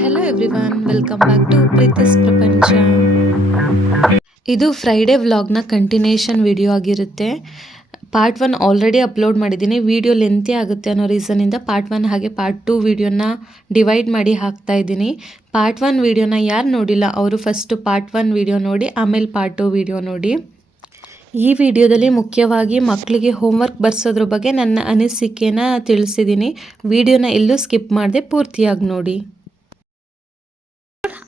Hello everyone welcome back to Preethi's Prapancha ಇದು Friday ವ್ಲಾಗ್ನ continuation video ಆಗಿರುತ್ತೆ. Part one already upload ಮಾಡಿದ್ದೀನಿ. Video lengthy ಆಗುತ್ತೆ ಅನ್ನೋ ರೀಸನಿಂದ ಪಾರ್ಟ್ ಒನ್ ಹಾಗೆ ಪಾರ್ಟ್ ಟು ವಿಡಿಯೋನ ಡಿವೈಡ್ ಮಾಡಿ ಹಾಕ್ತಾ ಇದ್ದೀನಿ. ಪಾರ್ಟ್ ಒನ್ ವಿಡಿಯೋನ ಯಾರು ನೋಡಿಲ್ಲ, ಅವರು ಫಸ್ಟು ಪಾರ್ಟ್ ಒನ್ ವಿಡಿಯೋ ನೋಡಿ, ಆಮೇಲೆ ಪಾರ್ಟ್ ಟು ವಿಡಿಯೋ ನೋಡಿ. ಈ ವಿಡಿಯೋದಲ್ಲಿ ಮುಖ್ಯವಾಗಿ ಮಕ್ಕಳಿಗೆ ಹೋಮ್ವರ್ಕ್ ಬರ್ಸೋದ್ರ ಬಗ್ಗೆ ನನ್ನ ಅನಿಸಿಕೆನ ತಿಳಿಸಿದ್ದೀನಿ ವಿಡಿಯೋನ ಎಲ್ಲೂ ಸ್ಕಿಪ್ ಮಾಡದೆ ಪೂರ್ತಿಯಾಗಿ ನೋಡಿ.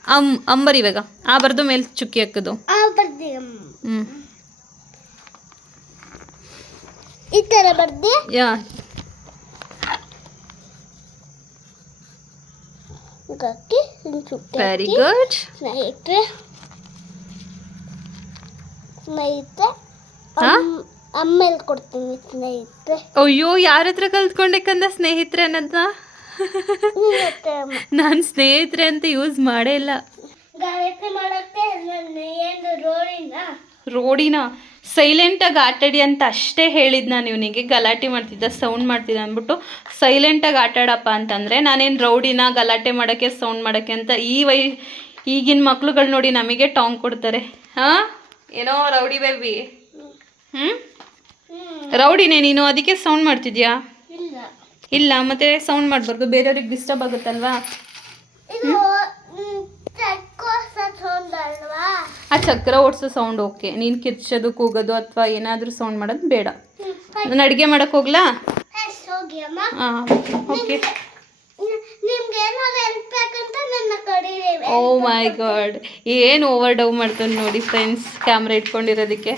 ಅಮ್ ಅಂಬರ್ ಇವಾಗ. ಆ ಬರ್ದು ಮೇಲೆ ಚುಕ್ಕಿ ಹಾಕೋದು. ಹ್ಞೂ ಈ ಬರ್ದೆ. ಯಾ. ವೆರಿ ಗುಡ್ ಸ್ನೇಹಿತರೆ. ಸ್ನೇಹಿತರೆ ಹಾ? ಅಮ್- ಆಮೇಲೆ ಕೊಡ್ತೀನಿ ಸ್ನೇಹಿತರೆ. ಅಯ್ಯೋ ಯಾರ ಹತ್ರ ಕಲ್ತ್ಕೊಂಡೆ ಕಂದ ಸ್ನೇಹಿತರೆ ಅನ್ನೋದನ್ನ ನಾನು ಸ್ನೇಹಿತರೆ ಅಂತ ಯೂಸ್ ಮಾಡೇ ಇಲ್ಲ. ಗಾಯತ್ರಿ ಮಾಡಕ್ಕೆ ನನ್ನ ಏನು ರೋಡಿನ? ರೋಡಿನ? ಸೈಲೆಂಟಾಗಿ ಆಟಾಡಿ ಅಂತ ಅಷ್ಟೇ ಹೇಳಿದ್ ನಾನು ಇವನಿಗೆ. ಗಲಾಟೆ ಮಾಡ್ತಿದ್ದ ಸೌಂಡ್ ಮಾಡ್ತಿದ್ದ ಅಂದ್ಬಿಟ್ಟು ಸೈಲೆಂಟಾಗಿ ಆಟಾಡಪ್ಪ ಅಂತಂದರೆ ನಾನೇನು ರೌಡಿನ ಗಲಾಟೆ ಮಾಡೋಕ್ಕೆ ಸೌಂಡ್ ಮಾಡೋಕ್ಕೆ ಅಂತ ಈ ವೈ ಈಗಿನ ಮಕ್ಳುಗಳು ನೋಡಿ ನಮಗೆ ಟಾಂಗ್ ಕೊಡ್ತಾರೆ. ಹಾಂ? ಏನೋ ರೌಡಿ ಬೇಬಿ ಹ್ಞೂ ರೌಡಿನೇ ನೀನು? ಅದಕ್ಕೆ ಸೌಂಡ್ ಮಾಡ್ತಿದ್ಯಾ? ಇಲ್ಲ. ಮತ್ತೆ ಸೌಂಡ್ ಮಾಡಬಾರ್ದು. ಬೇರೆಯವ್ರಿಗೆ ಡಿಸ್ಟರ್ಬ್ ಆಗುತ್ತಲ್ವಾ? ಆ ಚಕ್ರ ಓಡಿಸೋ ಸೌಂಡ್ ಓಕೆ ನೀನು ಕಿರ್ಚೋದು ಕೂಗೋದು ಅಥವಾ ಏನಾದರೂ ಸೌಂಡ್ ಮಾಡೋದು ಬೇಡ. ನಾನು ಅಡುಗೆ ಮಾಡೋಕ್ಕೆ ಹೋಗ್ಲಾ? ಹಾಂ ಓಕೆ ಓ ಮೈ ಗಾಡ್ ಏನು ಓವರ್ ಡವ್ ಮಾಡ್ತಾನೆ ನೋಡಿ ಫ್ರೆಂಡ್ಸ್ ಕ್ಯಾಮ್ರಾ ಇಟ್ಕೊಂಡಿರೋದಕ್ಕೆ.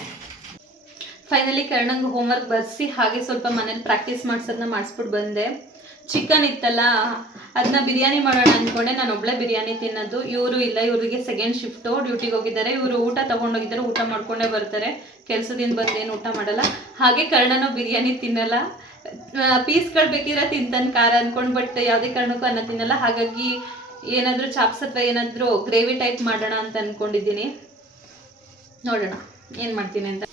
ಫೈನಲಿ ಕರ್ಣಂಗೆ ಹೋಮ್ವರ್ಕ್ ಬರ್ಸಿ ಹಾಗೆ ಸ್ವಲ್ಪ ಮನೇಲಿ ಪ್ರಾಕ್ಟೀಸ್ ಮಾಡ್ಸೋದನ್ನ ಮಾಡಿಸ್ಬಿಟ್ಟು ಬಂದೆ. ಚಿಕನ್ ಇತ್ತಲ್ಲ ಅದನ್ನ ಬಿರಿಯಾನಿ ಮಾಡೋಣ ಅಂದ್ಕೊಂಡೆ ನಾನು ಒಬ್ಳೆ ಬಿರಿಯಾನಿ ತಿನ್ನೋದು. ಇವರು ಇಲ್ಲ, ಇವರಿಗೆ ಸೆಕೆಂಡ್ ಶಿಫ್ಟು ಡ್ಯೂಟಿಗೆ ಹೋಗಿದ್ದಾರೆ. ಇವರು ಊಟ ತೊಗೊಂಡೋಗಿದ್ದಾರೆ, ಊಟ ಮಾಡ್ಕೊಂಡೇ ಬರ್ತಾರೆ. ಕೆಲಸದಿಂದ ಬಂದು ಏನು ಊಟ ಮಾಡಲ್ಲ. ಹಾಗೆ ಕರ್ಣನೂ ಬಿರಿಯಾನಿ ತಿನ್ನಲ್ಲ. ಪೀಸ್ಗಳು ಬೇಕಿದ್ರೆ ತಿಂತಾನೆ ಖಾರ ಅಂದ್ಕೊಂಡು ಬಟ್ ಯಾವುದೇ ಕಾರಣಕ್ಕೂ ಅನ್ನ ತಿನ್ನಲ್ಲ. ಹಾಗಾಗಿ ಏನಾದರೂ ಚಾಪ್ಸ್ ಅಥವಾ ಏನಾದರೂ ಗ್ರೇವಿ ಟೈಪ್ ಮಾಡೋಣ ಅಂತ ಅನ್ಕೊಂಡಿದ್ದೀನಿ. ನೋಡೋಣ, ಏನು ಮಾಡ್ತೀನಿ ಅಂತ.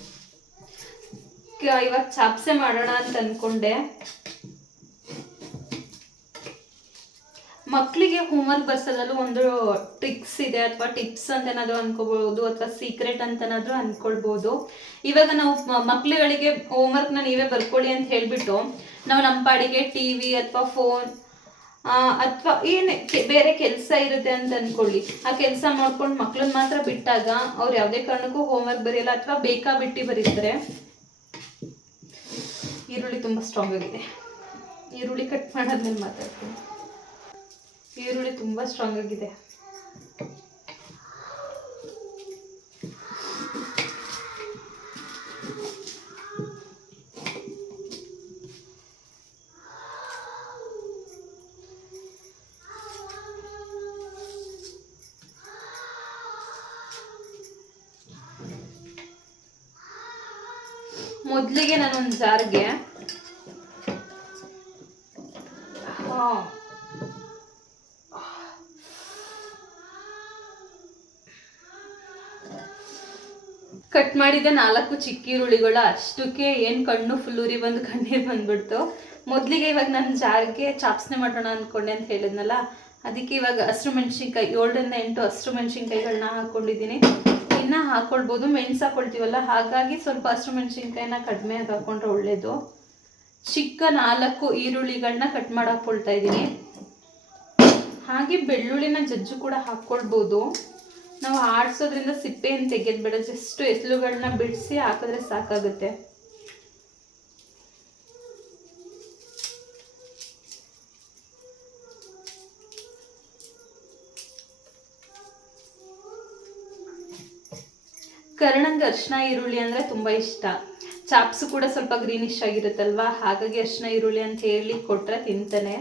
ಇವಾಗ ಚಾಪ್ಸೆ ಮಾಡೋಣ ಅಂತ ಅನ್ಕೊಂಡೆ. ಮಕ್ಕಳಿಗೆ ಹೋಮ್ವರ್ಕ್ ಬರ್ಸೋದಲ್ಲೂ ಒಂದು ಟ್ರಿಕ್ಸ್ ಇದೆ ಅಥವಾ ಟಿಪ್ಸ್ ಅಂತ ಏನಾದರೂ ಅನ್ಕೋಬಹುದು ಅಥವಾ ಸೀಕ್ರೆಟ್ ಅಂತ ಏನಾದರೂ ಅನ್ಕೊಳ್ಬೋದು. ಇವಾಗ ನಾವು ಮಕ್ಕಳುಗಳಿಗೆ ಮಕ್ಳುಗಳಿಗೆ ಹೋಮ್ವರ್ಕ್ನ ನೀವೇ ಬರ್ಕೊಳ್ಳಿ ಅಂತ ಹೇಳಿಬಿಟ್ಟು ನಾವು ನಮ್ಮ ಪಾಡಿಗೆ ಟಿ ವಿ ಅಥವಾ ಫೋನ್ ಅಥವಾ ಏನು ಬೇರೆ ಕೆಲಸ ಇರುತ್ತೆ ಅಂತ ಅಂದ್ಕೊಳ್ಳಿ ಆ ಕೆಲಸ ಮಾಡ್ಕೊಂಡು ಮಕ್ಳನ್ನ ಮಾತ್ರ ಬಿಟ್ಟಾಗ ಅವ್ರು ಯಾವುದೇ ಕಾರಣಕ್ಕೂ ಹೋಮ್ವರ್ಕ್ ಬರೆಯಲ್ಲ ಅಥವಾ ಬೇಕಾಬಿಟ್ಟು ಬರೀತಾರೆ. ಈರುಳ್ಳಿ ತುಂಬ ಸ್ಟ್ರಾಂಗ್ ಆಗಿದೆ. ಈರುಳ್ಳಿ ಕಟ್ ಮಾಡಾದ್ಮೇಲೆ ಮಾತಾಡ್ತೀನಿ. ಈರುಳ್ಳಿ ತುಂಬ ಸ್ಟ್ರಾಂಗ್ ಆಗಿದೆ. ಮೊದಲಿಗೆ ನಾನೊಂದು ಜಾರ್ಗೆ ಜಾರಿಗೆ ಕಟ್ ಮಾಡಿದ ನಾಲ್ಕು ಚಿಕ್ಕ ಈರುಳ್ಳಿಗಳು ಅಷ್ಟಕ್ಕೆ ಏನು ಕಣ್ಣು ಫುಲ್ ಉರಿ ಬಂದು ಕಣ್ಣೀರು ಬಂದ್ಬಿಡ್ತು. ಮೊದಲಿಗೆ ಇವಾಗ ನಾನು ಜಾರಿಗೆ ಚಾಪ್ಸ್ನೆ ಮಾಡೋಣ ಅಂದ್ಕೊಂಡೆ ಅಂತ ಹೇಳಿದ್ನಲ್ಲ, ಅದಕ್ಕೆ ಇವಾಗ ಹಸಿರು ಮೆಣಸಿನ್ಕಾಯಿ, ಏಳರಿಂದ ಎಂಟು ಹಸಿರು ಮೆಣಸಿನ್ಕಾಯಿಗಳನ್ನ ಹಾಕ್ಕೊಂಡಿದ್ದೀನಿ ಇನ್ನು ಹಾಕ್ಕೊಳ್ಬೋದು ಮೆಣಸು ಹಾಕೊಳ್ತೀವಲ್ಲ, ಹಾಗಾಗಿ ಸ್ವಲ್ಪ ಹಸಿರು ಮೆಣಸಿನ್ಕಾಯಿನ ಕಡಿಮೆ ಹಾಕೊಂಡ್ರೆ ಒಳ್ಳೆಯದು ಚಿಕ್ಕ ನಾಲ್ಕು ಈರುಳ್ಳಿಗಳನ್ನ ಕಟ್ ಮಾಡಿ ಹಾಕ್ಕೊಳ್ತಾ ಇದ್ದೀನಿ. ಹಾಗೆ ಬೆಳ್ಳುಳ್ಳಿನ ಜಜ್ಜು ಕೂಡ ಹಾಕ್ಕೊಳ್ಬೋದು ನಾವು ಆಡಿಸೋದ್ರಿಂದ ಸಿಪ್ಪೆಯನ್ನು ತೆಗೆದ್ಬೇಡ ಜಸ್ಟ್ ಎಸ್ಲುಗಳನ್ನ ಬಿಡಿಸಿ ಹಾಕಿದ್ರೆ ಸಾಕಾಗುತ್ತೆ. ಕರ್ಣಂಗೆ ಅರ್ಶಿನ ಈರುಳ್ಳಿ ಅಂದರೆ ತುಂಬ ಇಷ್ಟ. ಚಾಪ್ಸು ಕೂಡ ಸ್ವಲ್ಪ ಗ್ರೀನಿಶ್ ಆಗಿರುತ್ತಲ್ವಾ? ಹಾಗಾಗಿ ಅರ್ಶಿನ ಈರುಳ್ಳಿ ಅಂತ ಹೇಳಿ ಕೊಟ್ಟರೆ ತಿಂತಾನೆ.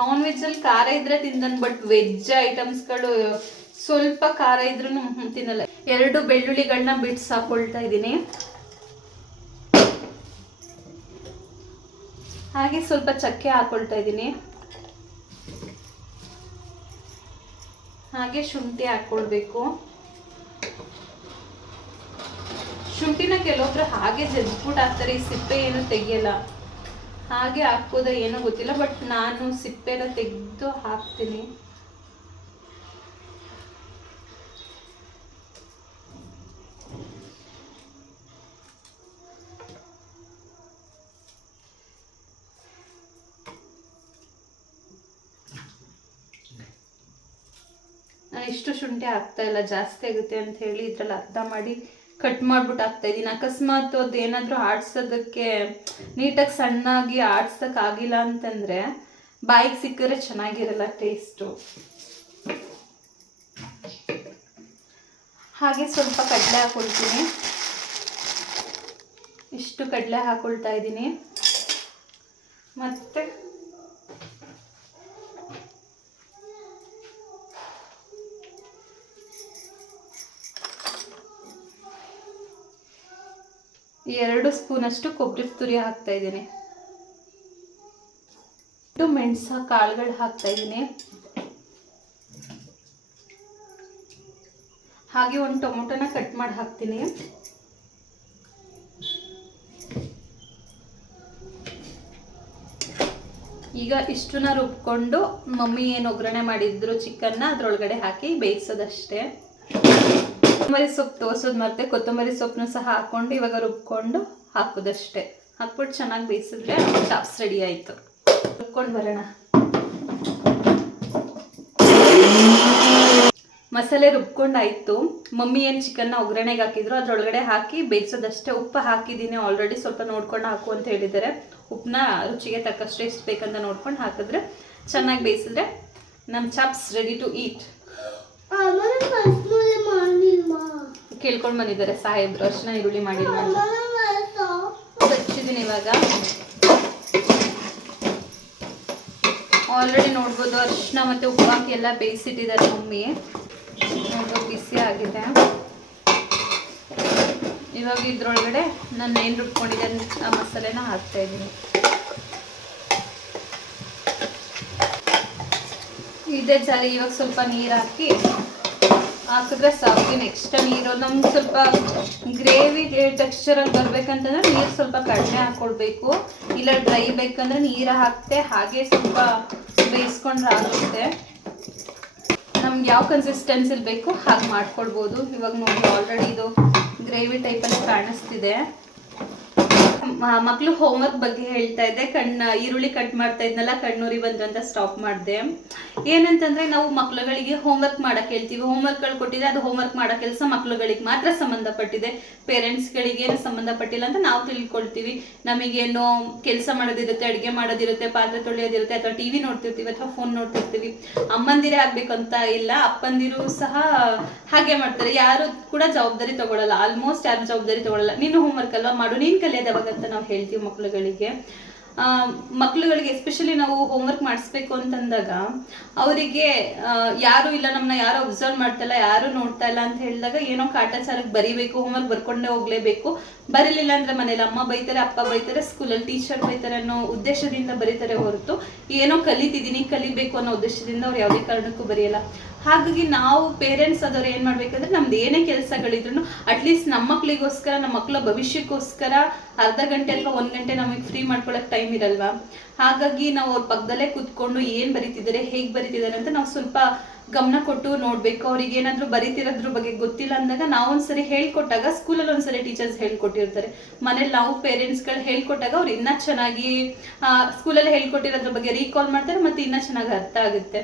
ನಾನ್ ವೆಜ್ಜಲ್ಲಿ ಖಾರ ಇದ್ರೆ ತಿಂತಾನೆ ಬಟ್ ವೆಜ್ ಐಟಮ್ಸ್ಗಳು ಸ್ವಲ್ಪ ಖಾರ ಇದ್ರೂ ತಿನ್ನಲ್ಲ. ಎರಡು ಬೆಳ್ಳುಳ್ಳಿಗಳನ್ನ ಬಿಟ್ಸ್ ಹಾಕೊಳ್ತಾ ಇದ್ದೀನಿ. ಹಾಗೆ ಸ್ವಲ್ಪ ಚಕ್ಕೆ ಹಾಕೊಳ್ತಾ ಇದ್ದೀನಿ. ಹಾಗೆ ಶುಂಠಿ ಹಾಕ್ಕೊಳ್ಬೇಕು ಶುಂಠಿನ ಕೆಲವೊಬ್ರು ಹಾಗೆ ಜಜ್ಬಿಟ್ಟು ಹಾಕ್ತಾರೆ, ಈ ಸಿಪ್ಪೆ ಏನು ತೆಗಿಯಲ್ಲ. ಹಾಗೆ ಹಾಕೋದ ಏನೂ ಗೊತ್ತಿಲ್ಲ ಬಟ್ ನಾನು ಸಿಪ್ಪೆನ ತೆಗೆದು ಹಾಕ್ತೀನಿ. ಇಷ್ಟು ಶುಂಠಿ ಹಾಕ್ತಾ ಇಲ್ಲ, ಜಾಸ್ತಿ ಆಗುತ್ತೆ ಅಂತ ಹೇಳಿ ಇದ್ರಲ್ಲಿ ಅರ್ಧ ಮಾಡಿ ಕಟ್ ಮಾಡ್ಬಿಟ್ಟು ಹಾಕ್ತಾ ಇದ್ದೀನಿ. ಅಕಸ್ಮಾತ್ ಅದು ಏನಾದರೂ ಆಡ್ಸೋದಕ್ಕೆ ನೀಟಾಗಿ ಸಣ್ಣಾಗಿ ಆಡ್ಸೋಕೆ ಆಗಿಲ್ಲ ಅಂತಂದರೆ ಬಾಯಿಗೆ ಸಿಕ್ಕರೆ ಚೆನ್ನಾಗಿರಲ್ಲ ಟೇಸ್ಟು ಹಾಗೆ ಸ್ವಲ್ಪ ಕಡಲೆ ಹಾಕೊಳ್ತೀನಿ. ಇಷ್ಟು ಕಡಲೆ ಹಾಕೊಳ್ತಾ ಇದ್ದೀನಿ. ಮತ್ತು ಎರಡು ಸ್ಪೂನಷ್ಟು ಕೊಬ್ಬರಿ ತುರಿ ಹಾಕ್ತಾ ಇದ್ದೀನಿ. ಎರಡು ಮೆಣಸ ಕಾಳುಗಳು ಹಾಕ್ತಾ ಇದ್ದೀನಿ. ಹಾಗೆ ಒಂದು ಟೊಮೊಟೊನ ಕಟ್ ಮಾಡಿ ಹಾಕ್ತೀನಿ. ಈಗ ಇಷ್ಟನ್ನ ರುಬ್ಕೊಂಡು ಮಮ್ಮಿ ಏನು ಒಗ್ಗರಣೆ ಮಾಡಿದ್ರು ಚಿಕನ್ನ ಅದರೊಳಗಡೆ ಹಾಕಿ ಬೇಯಿಸೋದಷ್ಟೇ. ಕೊತ್ತಂಬರಿ ಸೊಪ್ಪು ತೋರಿಸೋದು ಮತ್ತೆ ಕೊತ್ತಂಬರಿ ಸೊಪ್ಪನ್ನು ಸಹ ಹಾಕೊಂಡು ಇವಾಗ ರುಬ್ಕೊಂಡು ಹಾಕೋದಷ್ಟೇ. ಹಾಕ್ಬಿಟ್ಟು ಚೆನ್ನಾಗಿ ಬೇಯಿಸಿದ್ರೆ ಚಾಪ್ಸ್ ರೆಡಿ ಆಯಿತು. ರುಬ್ಕೊಂಡು ಬರೋಣ. ಮಸಾಲೆ ರುಬ್ಕೊಂಡಾಯ್ತು. ಮಮ್ಮಿ ಏನು ಚಿಕನ್ನ ಒಗ್ಗರಣೆಗೆ ಹಾಕಿದ್ರು, ಅದ್ರೊಳಗಡೆ ಹಾಕಿ ಬೇಯಿಸೋದಷ್ಟೇ. ಉಪ್ಪು ಹಾಕಿದ್ದೀನಿ ಆಲ್ರೆಡಿ ಸ್ವಲ್ಪ ನೋಡ್ಕೊಂಡು ಹಾಕು ಅಂತ ಹೇಳಿದ್ದಾರೆ. ಉಪ್ಪನ್ನ ರುಚಿಗೆ ತಕ್ಕಷ್ಟು ಎಷ್ಟು ಬೇಕಂತ ನೋಡ್ಕೊಂಡು ಹಾಕಿದ್ರೆ ಚೆನ್ನಾಗಿ ಬೇಯಿಸಿದ್ರೆ ನಮ್ಮ ಚಾಪ್ಸ್ ರೆಡಿ ಟು ಈಟ್ ಕೇಳ್ಕೊಂಡು ಬಂದಿದ್ದಾರೆ. ಸಾಹೇಬ್ರು, ಅರ್ಶನ ಈರುಳ್ಳಿ ಮಾಡಿಲ್ಲ ಹಚ್ಚಿದ್ದೀನಿ ಇವಾಗ. ಆಲ್ರೆಡಿ ನೋಡ್ಬೋದು, ಅರ್ಶನ ಮತ್ತು ಉಪ್ಪು ಹಾಕಿ ಎಲ್ಲ ಬೇಯಿಸಿಟ್ಟಿದ್ದಾರೆ ಮಮ್ಮಿ. ನೋಡ್ಬೋದು ಬಿಸಿ ಆಗಿದೆ. ಇವಾಗ ಇದ್ರೊಳಗಡೆ ನಾನು ಏನು ರುಬ್ಕೊಂಡಿದ್ದೆ ಆ ಮಸಾಲೆನ ಹಾಕ್ತಾ ಇದ್ದೀನಿ. ಇದೇ ಜಾರಿ, ಇವಾಗ ಸ್ವಲ್ಪ ನೀರು ಹಾಕಿ ಹಾಕಿದ್ರೆ ಸಾಕು. ನೆಕ್ಸ್ಟ್ ನೀರು, ನಮ್ಗೆ ಸ್ವಲ್ಪ ಗ್ರೇವಿ ಟೆಕ್ಸ್ಚರಲ್ಲಿ ಬರ್ಬೇಕಂತಂದ್ರೆ ನೀರು ಸ್ವಲ್ಪ ಕಡಿಮೆ ಹಾಕ್ಕೊಳ್ಬೇಕು ಇಲ್ಲ ಡ್ರೈ ಬೇಕಂದ್ರೆ ನೀರು ಹಾಕ್ತೆ, ಹಾಗೆ ಸ್ವಲ್ಪ ಬೇಯಿಸ್ಕೊಂಡ್ರೆ ಆಗುತ್ತೆ. ನಮ್ಗೆ ಯಾವ ಕನ್ಸಿಸ್ಟೆನ್ಸಿಲಿ ಬೇಕು ಹಾಗೆ ಮಾಡ್ಕೊಳ್ಬೋದು. ಇವಾಗ ನೋಡಿ ಆಲ್ರೆಡಿ ಇದು ಗ್ರೇವಿ ಟೈಪಲ್ಲಿ ಕಾಣಿಸ್ತಿದೆ. ಮ- ಹೋಮ್ ಹೋಮ್ವರ್ಕ್ ಬಗ್ಗೆ ಹೇಳ್ತಾ ಇದ್ದೆ. ಕಣ್ಣ, ಈರುಳ್ಳಿ ಕಟ್ ಮಾಡ್ತಾ ಇದ್ನಲ್ಲ, ಕಣ್ಣೂರಿ ಬಂದ್ರಂತ ಸ್ಟಾಪ್ ಮಾಡಿದೆ. ಏನಂತಂದ್ರೆ ನಾವು ಮಕ್ಳುಗಳಿಗೆ ಹೋಮ್ವರ್ಕ್ ಮಾಡಕ್ ಹೇಳ್ತೀವಿ. ಹೋಮ್ವರ್ಕ್ಗಳು ಕೊಟ್ಟಿದ್ರೆ ಅದು ಹೋಮ್ವರ್ಕ್ ಮಾಡೋ ಕೆಲಸ ಮಕ್ಳುಗಳಿಗೆ ಮಾತ್ರ ಸಂಬಂಧಪಟ್ಟಿದೆ. ಪೇರೆಂಟ್ಸ್ಗಳಿಗೆ ಏನು ಸಂಬಂಧಪಟ್ಟಿಲ್ಲ ಅಂತ ನಾವು ತಿಳ್ಕೊಳ್ತೀವಿ. ನಮಗೇನೋ ಕೆಲಸ ಮಾಡೋದಿರುತ್ತೆ, ಅಡುಗೆ ಮಾಡೋದಿರುತ್ತೆ, ಪಾತ್ರೆ ತೊಳೆಯೋದಿರುತ್ತೆ ಅಥವಾ ಟಿವಿ ನೋಡ್ತಿರ್ತೀವಿ ಅಥವಾ ಫೋನ್ ನೋಡ್ತಿರ್ತೀವಿ. ಅಮ್ಮಂದಿರೇ ಅಂತ ಇಲ್ಲ. ಅಪ್ಪಂದಿರು ಸಹ ಹಾಗೆ ಮಾಡ್ತಾರೆ. ಯಾರು ಕೂಡ ಜವಾಬ್ದಾರಿ ತಗೊಳ್ಳಲ್ಲ ಆಲ್ಮೋಸ್ಟ್ ಯಾರು ಜವಾಬ್ದಾರಿ ತಗೊಳ್ಳಲ್ಲ ನೀನು ಹೋಮ್ವರ್ಕ್ ಅಲ್ವಾ? ಮಾಡು. ನೀನು ಕಲಿಯೋದು ಯಾವಾಗ? ಅಂತ ನಾವು ಹೇಳ್ತೀವಿ ಮಕ್ಳುಗಳಿಗೆ. ಆ, ಮಕ್ಳುಗಳಿಗೆ ಎಸ್ಪೆಷಲಿ ನಾವು ಹೋಮ್ವರ್ಕ್ ಮಾಡಿಸ್ಬೇಕು ಅಂತಂದಾಗ ಅವರಿಗೆ ಯಾರು ಇಲ್ಲ ನಮ್ಮನ್ನ ಯಾರು ಅಬ್ಸರ್ವ್ ಮಾಡ್ತಾ ಇಲ್ಲ ಯಾರು ನೋಡ್ತಾ ಇಲ್ಲ ಅಂತ ಹೇಳಿದಾಗ ಏನೋ ಕಾಟಾಚಾರಕ್ಕೆ ಬರಿಬೇಕು ಹೋಮ್ವರ್ಕ್ ಬರ್ಕೊಂಡೇ ಹೋಗ್ಲೇಬೇಕು. ಬರೀಲಿಲ್ಲ ಅಂದ್ರೆ ಮನೇಲಿ ಅಮ್ಮ ಬೈತಾರೆ ಅಪ್ಪ ಬೈತಾರೆ ಸ್ಕೂಲಲ್ಲಿ ಟೀಚರ್ ಬೈತಾರೆ ಅನ್ನೋ ಉದ್ದೇಶದಿಂದ ಬರೀತಾರೆ ಹೊರತು ಏನೋ ಕಲಿತಿದ್ದೀನಿ ಕಲಿಬೇಕು ಅನ್ನೋ ಉದ್ದೇಶದಿಂದ ಅವ್ರು ಯಾವುದೇ ಕಾರಣಕ್ಕೂ ಬರೆಯಲ್ಲ. ಹಾಗಾಗಿ ನಾವು ಪೇರೆಂಟ್ಸ್ ಆದವ್ರು ಏನು ಮಾಡ್ಬೇಕಂದ್ರೆ ನಮ್ದು ಏನೇ ಕೆಲಸಗಳಿದ್ರು ಅಟ್ಲೀಸ್ಟ್ ನಮ್ಮ ಮಕ್ಳಿಗೋಸ್ಕರ, ನಮ್ಮ ಮಕ್ಕಳ ಭವಿಷ್ಯಕ್ಕೋಸ್ಕರ ಅರ್ಧ ಗಂಟೆ ಅಥವಾ ಒಂದು ಗಂಟೆ ನಮಗೆ ಫ್ರೀ ಮಾಡ್ಕೊಳ್ಳೋಕೆ ಟೈಮ್ ಇರಲ್ವಾ? ಹಾಗಾಗಿ ನಾವು ಅವ್ರ ಪಕ್ಕದಲ್ಲೇ ಕೂತ್ಕೊಂಡು ಏನು ಬರೀತಿದ್ದಾರೆ, ಹೇಗೆ ಬರೀತಿದ್ದಾರೆ ಅಂತ ನಾವು ಸ್ವಲ್ಪ ಗಮನ ಕೊಟ್ಟು ನೋಡ್ಬೇಕು. ಅವ್ರಿಗೆ ಏನಾದರೂ ಬರೀತಿರೋದ್ರ ಬಗ್ಗೆ ಗೊತ್ತಿಲ್ಲ ಅಂದಾಗ ನಾವು ಒಂದ್ಸರಿ ಹೇಳ್ಕೊಟ್ಟಾಗ ಸ್ಕೂಲಲ್ಲಿ ಒಂದ್ಸರಿ ಟೀಚರ್ಸ್ ಹೇಳ್ಕೊಟ್ಟಿರ್ತಾರೆ. ಮನೇಲಿ ನಾವು ಪೇರೆಂಟ್ಸ್ಗಳು ಹೇಳ್ಕೊಟ್ಟಾಗ ಅವ್ರು ಇನ್ನೂ ಚೆನ್ನಾಗಿ ಸ್ಕೂಲಲ್ಲಿ ಹೇಳ್ಕೊಟ್ಟಿರೋದ್ರ ಬಗ್ಗೆ ರೀಕಾಲ್ ಮಾಡ್ತಾರೆ, ಮತ್ತೆ ಇನ್ನೂ ಚೆನ್ನಾಗಿ ಅರ್ಥ ಆಗುತ್ತೆ.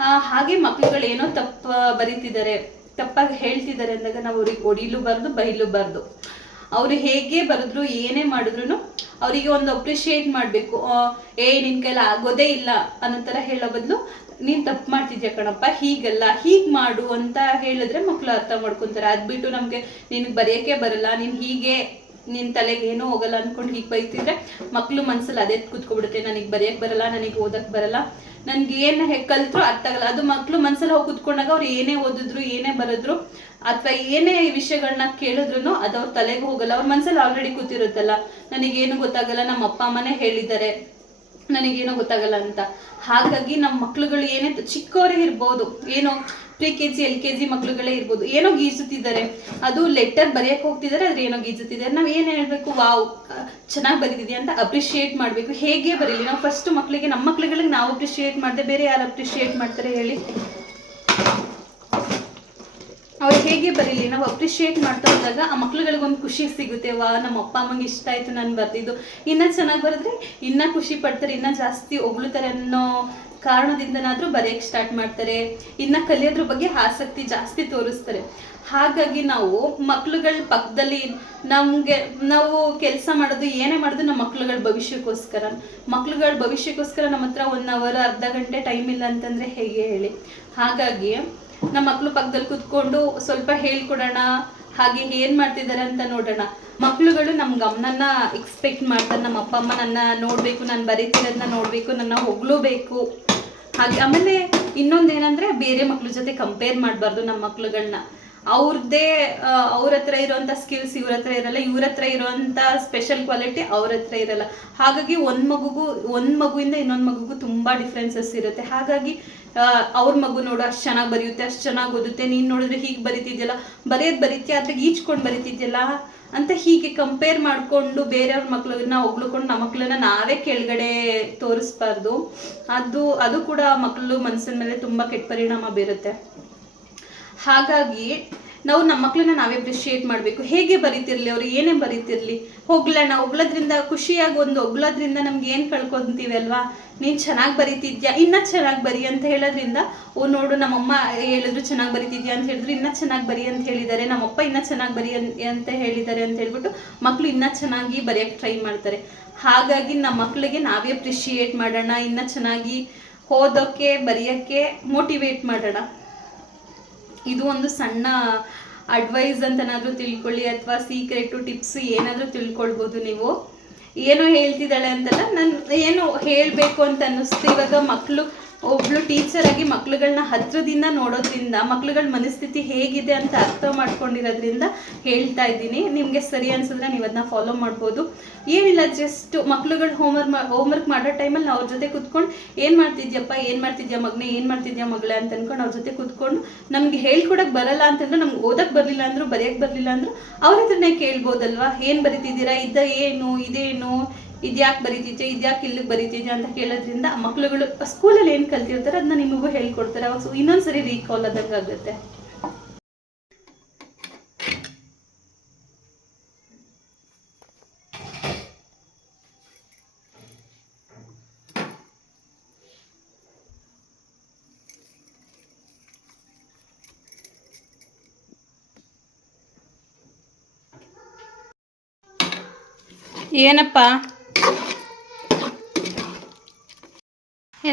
ಹಾಗೆ ಮಕ್ಳುಗಳು ಏನೋ ತಪ್ಪ ಬರೀತಿದ್ದಾರೆ, ತಪ್ಪಾಗಿ ಹೇಳ್ತಿದ್ದಾರೆ ಅಂದಾಗ ನಾವು ಅವ್ರಿಗೆ ಹೊಡಿಲೂಬಾರ್ದು, ಬೈಲೂಬಾರ್ದು. ಅವರು ಹೇಗೆ ಬರೆದ್ರು, ಏನೇ ಮಾಡಿದ್ರು ಅವರಿಗೆ ಒಂದು ಅಪ್ರಿಷಿಯೇಟ್ ಮಾಡಬೇಕು. ಏ, ನಿನ್ ಕೈಲ ಆಗೋದೇ ಇಲ್ಲ ಅನ್ನೋ ಥರ ಹೇಳೋ ಬದಲು, ನೀನು ತಪ್ಪು ಮಾಡ್ತಿದ್ಯಾ ಕಣಪ್ಪ, ಹೀಗಲ್ಲ, ಹೀಗೆ ಮಾಡು ಅಂತ ಹೇಳಿದ್ರೆ ಮಕ್ಕಳು ಅರ್ಥ ಮಾಡ್ಕೊತಾರೆ. ಅದ್ಬಿಟ್ಟು ನಮಗೆ, ನಿನಗೆ ಬರೆಯೋಕ್ಕೆ ಬರಲ್ಲ, ನೀನು ಹೀಗೆ ನಿನ್ನ ತಲೆಗೆ ಏನೂ ಹೋಗಲ್ಲ ಅಂದ್ಕೊಂಡು ಹೀಗೆ ಬೈತಿದ್ರೆ ಮಕ್ಕಳು ಮನ್ಸಲ್ಲಿ ಅದೇ ಕುತ್ಕೊಬಿಡುತ್ತೆ, ನನಗೆ ಬರೆಯಕ್ ಬರಲ್ಲ, ನನಗೆ ಓದಕ್ಕೆ ಬರಲ್ಲ, ನನ್ಗೆ ಏನು ಕಲ್ತ್ರು ಅರ್ಥ ಆಗಲ್ಲ. ಅದು ಮಕ್ಳು ಮನ್ಸಲ್ಲಿ ಹೋಗಿ ಕುತ್ಕೊಂಡಾಗ ಅವ್ರು ಏನೇ ಓದಿದ್ರು, ಏನೇ ಬರೆದ್ರು, ಅಥವಾ ಏನೇ ವಿಷಯಗಳನ್ನ ಕೇಳಿದ್ರು ಅದು ಅವ್ರ ತಲೆಗೆ ಹೋಗಲ್ಲ. ಅವ್ರ ಮನ್ಸಲ್ಲಿ ಆಲ್ರೆಡಿ ಕೂತಿರುತ್ತಲ್ಲ, ನನಗೇನು ಗೊತ್ತಾಗಲ್ಲ, ನಮ್ಮ ಅಪ್ಪ ಅಮ್ಮನೇ ಹೇಳಿದ್ದಾರೆ, ನನಗೇನೋ ಗೊತ್ತಾಗಲ್ಲ ಅಂತ. ಹಾಗಾಗಿ ನಮ್ಮ ಮಕ್ಳುಗಳು ಏನೇ ಚಿಕ್ಕವರೇ ಇರ್ಬೋದು, ಏನೋ pre K G L K G ಮಕ್ಳುಗಳೇ ಇರ್ಬೋದು. ಏನೋ ಗೀಜುತ್ತಿದ್ದಾರೆ ಅದು ಲೆಟರ್ ಬರೆಯಕ್ಕೆ ಹೋಗ್ತಿದ್ದಾರೆ ಅದ್ರ ಏನೋ ಗೀಜುತ್ತಿದ್ದಾರೆ ನಾವು ಏನು ಹೇಳಬೇಕು? ವಾವ್, ಚೆನ್ನಾಗಿ ಬರೀತಿದ್ಯಾ ಅಂತ ಅಪ್ರಿಷಿಯೇಟ್ ಮಾಡಬೇಕು. ಹೇಗೆ ಬರೀಲಿ. ನಾವು ಫಸ್ಟ್ ಮಕ್ಕಳಿಗೆ ನಮ್ಮ ಮಕ್ಳುಗಳಿಗೆ ನಾವು ಅಪ್ರಿಷಿಯೇಟ್ ಮಾಡಿದೆ, ಬೇರೆ ಯಾರು ಅಪ್ರಿಷಿಯೇಟ್ ಮಾಡ್ತಾರೆ ಹೇಳಿ? ಅವ್ರು ಹೇಗೆ ಬರೀಲಿ. ನಾವು ಅಪ್ರಿಷಿಯೇಟ್ ಮಾಡ್ತಾ ಹೋದಾಗ ಆ ಮಕ್ಳುಗಳಿಗೊಂದು ಖುಷಿ ಸಿಗುತ್ತೆ. ವಾ ನಮ್ಮ ಅಪ್ಪ, ಅಮ್ಮಂಗೆ ಇಷ್ಟ ಆಯ್ತು, ನಾನು ಬರ್ತಿದ್ದು ಇನ್ನ ಚೆನ್ನಾಗಿ ಬರೆದ್ರೆ ಇನ್ನ ಖುಷಿ ಪಡ್ತಾರೆ, ಇನ್ನ ಜಾಸ್ತಿ ಹೊಗಳುತ್ತಾರೆ ಅನ್ನೋ ಕಾರಣದಿಂದನಾದ್ರೂ ಬರೆಯಕ್ಕೆ ಸ್ಟಾರ್ಟ್ ಮಾಡ್ತಾರೆ. ಇನ್ನ ಕಲಿಯೋದ್ರ ಬಗ್ಗೆ ಆಸಕ್ತಿ ಜಾಸ್ತಿ ತೋರಿಸ್ತಾರೆ. ಹಾಗಾಗಿ ನಾವು ಮಕ್ಳುಗಳ ಪಕ್ಕದಲ್ಲಿ ನಮಗೆ, ನಾವು ಕೆಲಸ ಮಾಡೋದು, ಏನೇ ಮಾಡೋದು ನಮ್ಮ ಮಕ್ಳುಗಳ ಭವಿಷ್ಯಕ್ಕೋಸ್ಕರ. ಮಕ್ಳುಗಳ ಭವಿಷ್ಯಕ್ಕೋಸ್ಕರ ನಮ್ಮ ಹತ್ರ ಒನ್ ಅವರ್ ಅರ್ಧ ಗಂಟೆ ಟೈಮ್ ಇಲ್ಲ ಅಂತಂದ್ರೆ ಹೇಗೆ ಹೇಳಿ? ಹಾಗಾಗಿ ನಮ್ಮ ಮಕ್ಳು ಪಕ್ಕದಲ್ಲಿ ಕುತ್ಕೊಂಡು ಸ್ವಲ್ಪ ಹೇಳ್ಕೊಡೋಣ, ಹಾಗೆ ಏನ್ ಮಾಡ್ತಿದ್ದಾರೆ ಅಂತ ನೋಡೋಣ. ಮಕ್ಳುಗಳು ನಮ್ ಗಮನನ ಎಕ್ಸ್ಪೆಕ್ಟ್ ಮಾಡ್ತಾರೆ. ನಮ್ಮ ಅಪ್ಪ ಅಮ್ಮ ನನ್ನ ನೋಡ್ಬೇಕು, ನಾನು ಬರೀತಿರೋದನ್ನ ನೋಡ್ಬೇಕು, ನನ್ನ ಹೊಗಳಬೇಕು ಹಾಗೆ ಆಮೇಲೆ ಇನ್ನೊಂದೇನಂದ್ರೆ ಬೇರೆ ಮಕ್ಳ ಜೊತೆ ಕಂಪೇರ್ ಮಾಡಬಾರ್ದು ನಮ್ಮ ಮಕ್ಳುಗಳನ್ನ ಅವ್ರದ್ದೇ ಅವ್ರ ಹತ್ರ ಇರೋಂಥ ಸ್ಕಿಲ್ಸ್ ಇವ್ರ ಹತ್ರ ಇರಲ್ಲ, ಇವ್ರ ಹತ್ರ ಸ್ಪೆಷಲ್ ಕ್ವಾಲಿಟಿ ಅವ್ರ ಹತ್ರ ಇರಲ್ಲ. ಹಾಗಾಗಿ ಒಂದ್ ಮಗುಗೂ, ಒಂದ್ ಮಗುವಿಂದ ಇನ್ನೊಂದ್ ಮಗುಗೂ ತುಂಬಾ ಡಿಫ್ರೆನ್ಸಸ್ ಇರುತ್ತೆ. ಹಾಗಾಗಿ ಅವ್ರ ಮಗು ನೋಡು ಅಷ್ಟು ಚೆನ್ನಾಗಿ ಬರೆಯುತ್ತೆ, ಅಷ್ಟು ಚೆನ್ನಾಗಿ ಓದುತ್ತೆ, ನೀನು ನೋಡಿದ್ರೆ ಹೀಗೆ ಬರೀತಿದ್ಯಲ್ಲ, ಬರೆಯೋದು ಬರೀತೀಯ? ಆದ್ರೆ ಈಚ್ಕೊಂಡು ಬರೀತಿದ್ಯಲ್ಲ? ಅಂತ ಹೀಗೆ ಕಂಪೇರ್ ಮಾಡಿಕೊಂಡು ಬೇರೆಯವ್ರ ಮಕ್ಳನ್ನ ಹೊಗ್ಳುಕೊಂಡು ನಮ್ಮ ಮಕ್ಕಳನ್ನ ನಾವೇ ಕೆಳಗಡೆ ತೋರಿಸ್ಬಾರ್ದು. ಅದು ಅದು ಕೂಡ ಮಕ್ಕಳು ಮನಸ್ಸಿನ ಮೇಲೆ ತುಂಬ ಕೆಟ್ಟ ಪರಿಣಾಮ ಬೀರುತ್ತೆ. ಹಾಗಾಗಿ ನಾವು ನಮ್ಮ ಮಕ್ಕಳನ್ನ ನಾವೇ ಅಪ್ರಿಷಿಯೇಟ್ ಮಾಡಬೇಕು. ಹೇಗೆ ಬರೀತಿರ್ಲಿ ಅವ್ರು? ಏನೇ ಬರೀತಿರ್ಲಿ? ಹೊಗ್ಲಣ ಹೊಗ್ಳೋದ್ರಿಂದ ಖುಷಿಯಾಗಿ ಒಂದು ಹೊಗ್ಳೋದ್ರಿಂದ ನಮ್ಗೆ ಏನು ಕಳ್ಕೊತೀವಿ ಅಲ್ವಾ? ನೀನು ಚೆನ್ನಾಗಿ ಬರೀತಿದ್ಯಾ? ಇನ್ನೂ ಚೆನ್ನಾಗಿ ಬರಿ ಅಂತ ಹೇಳೋದ್ರಿಂದ, ಓ ನೋಡು ನಮ್ಮಮ್ಮ ಹೇಳಿದ್ರು ಚೆನ್ನಾಗಿ ಬರೀತಿದ್ಯಾ ಅಂತ ಹೇಳಿದ್ರು, ಇನ್ನೂ ಚೆನ್ನಾಗಿ ಬರಿ ಅಂತ ಹೇಳಿದ್ದಾರೆ, ನಮ್ಮಪ್ಪ ಇನ್ನೂ ಚೆನ್ನಾಗಿ ಬರಿ ಅಂತ ಹೇಳಿದ್ದಾರೆ ಅಂತ ಹೇಳ್ಬಿಟ್ಟು ಮಕ್ಕಳು ಇನ್ನೂ ಚೆನ್ನಾಗಿ ಬರೆಯೋಕ್ಕೆ ಟ್ರೈ ಮಾಡ್ತಾರೆ. ಹಾಗಾಗಿ ನಮ್ಮ ಮಕ್ಕಳಿಗೆ ನಾವೇ ಅಪ್ರಿಷಿಯೇಟ್ ಮಾಡೋಣ, ಇನ್ನೂ ಚೆನ್ನಾಗಿ ಓದೋಕ್ಕೆ ಬರೆಯೋಕ್ಕೆ ಮೋಟಿವೇಟ್ ಮಾಡೋಣ. ಇದು ಒಂದು ಸಣ್ಣ ಅಡ್ವೈಸ್ ಅಂತನಾದ್ರೂ ತಿಳ್ಕೊಳ್ಳಿ ಅಥವಾ ಸೀಕ್ರೆಟು ಟಿಪ್ಸ್ ಏನಾದರೂ ತಿಳ್ಕೊಳ್ಬೋದು ನೀವು. ಏನೋ ಹೇಳ್ತಿದ್ದಾಳೆ ಅಂತಲ್ಲ ನಾನು ಏನು ಹೇಳಬೇಕು ಅಂತ ಅನ್ನಿಸ್ತು. ಇವಾಗ ಮಕ್ಕಳು ಒಬ್ಳು ಟೀಚರ್ ಆಗಿ ಮಕ್ಳುಗಳನ್ನ ಹತ್ರದಿಂದ ನೋಡೋದ್ರಿಂದ, ಮಕ್ಳುಗಳ ಮನಸ್ಥಿತಿ ಹೇಗಿದೆ ಅಂತ ಅರ್ಥ ಮಾಡ್ಕೊಂಡಿರೋದ್ರಿಂದ ಹೇಳ್ತಾ ಇದ್ದೀನಿ. ನಿಮಗೆ ಸರಿ ಅನ್ಸಿದ್ರೆ ನೀವು ಅದನ್ನ ಫಾಲೋ ಮಾಡ್ಬೋದು. ಏನಿಲ್ಲ ಜಸ್ಟ್ ಮಕ್ಳುಗಳು ಹೋಮ್ವರ್ಕ್ ಹೋಮ್ವರ್ಕ್ ಮಾಡೋ ಟೈಮಲ್ಲಿ ನಾವು ಅವ್ರ ಜೊತೆ ಕುತ್ಕೊಂಡು ಏನು ಮಾಡ್ತಿದ್ಯಪ್ಪ, ಏನು ಮಾಡ್ತಿದ್ಯಾ ಮಗನೇ, ಏನು ಮಾಡ್ತಿದ್ಯಾ ಮಗಳೇ ಅಂತ ಅನ್ಕೊಂಡು ಅವ್ರ ಜೊತೆ ಕುತ್ಕೊಂಡು ನಮ್ಗೆ ಹೇಳ್ಕೊಡಕ್ ಬರಲ್ಲ ಅಂತಂದ್ರೆ, ನಮ್ಗೆ ಓದಕ್ ಬರಲಿಲ್ಲ ಅಂದ್ರು, ಬರೆಯಕ್ ಬರಲಿಲ್ಲ ಅಂದ್ರು ಅವ್ರ ಹತ್ರನೇ ಕೇಳ್ಬೋದಲ್ವಾ? ಏನು ಬರೀತಿದ್ದೀರಾ? ಇದ ಏನು, ಇದೇನು? ಇದ್ಯಾಕೆ ಬರೀತಿದ್ಯಾ, ಇದ್ಯಾಕೆ ಇಲ್ಲಿಗೆ ಬರೀತಿದ್ಯಾ ಅಂತ ಕೇಳೋದ್ರಿಂದ ಮಕ್ಳುಗಳು ಸ್ಕೂಲಲ್ಲಿ ಏನು ಕಲ್ತಿರ್ತಾರೆ ಅದನ್ನ ನಿಮಗೂ ಹೇಳ್ಕೊಡ್ತಾರೆ. ಅವಾಗ ಸೊ ಇನ್ನೊಂದ್ಸರಿ ರೀಕಾಲ್ ಆದಂಗೆ ಆಗುತ್ತೆ. ಏನಪ್ಪ?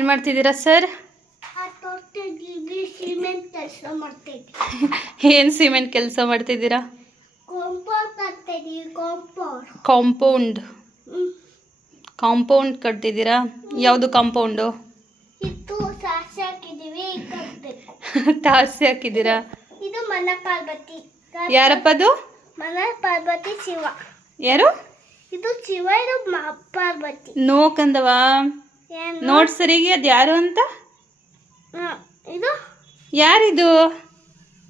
ಏನು ಮಾಡ್ತಿದ್ದೀರಾ ಸರ್? ಏನು ಸಿಮೆಂಟ್ ಕೆಲಸ ಮಾಡ್ತಿದ್ದೀರಾ? ಕಾಂಪೌಂಡ್. ಕಾಂಪೌಂಡ್ ಕಟ್ತಿದ್ದೀರಾ? ಯಾವುದು ಕಾಂಪೌಂಡು? ತಾರಸಿ ಹಾಕಿದ್ದೀರಾ? ಇದು ಮನ ಪಾರ್ವತಿ ಯಾರಪ್ಪ ಅದು? ಮನ ಪಾರ್ವತಿ ಶಿವ. ಯಾರು? ಇದು ಶಿವ ಇದು ಪಾರ್ವತಿ ನೋ ಕಂದವಾ. ಏನು ನೋಡ್ ಸರಿಗೆ ಅದು ಯಾರು ಅಂತ? ಇದು? ಯಾರಿದು?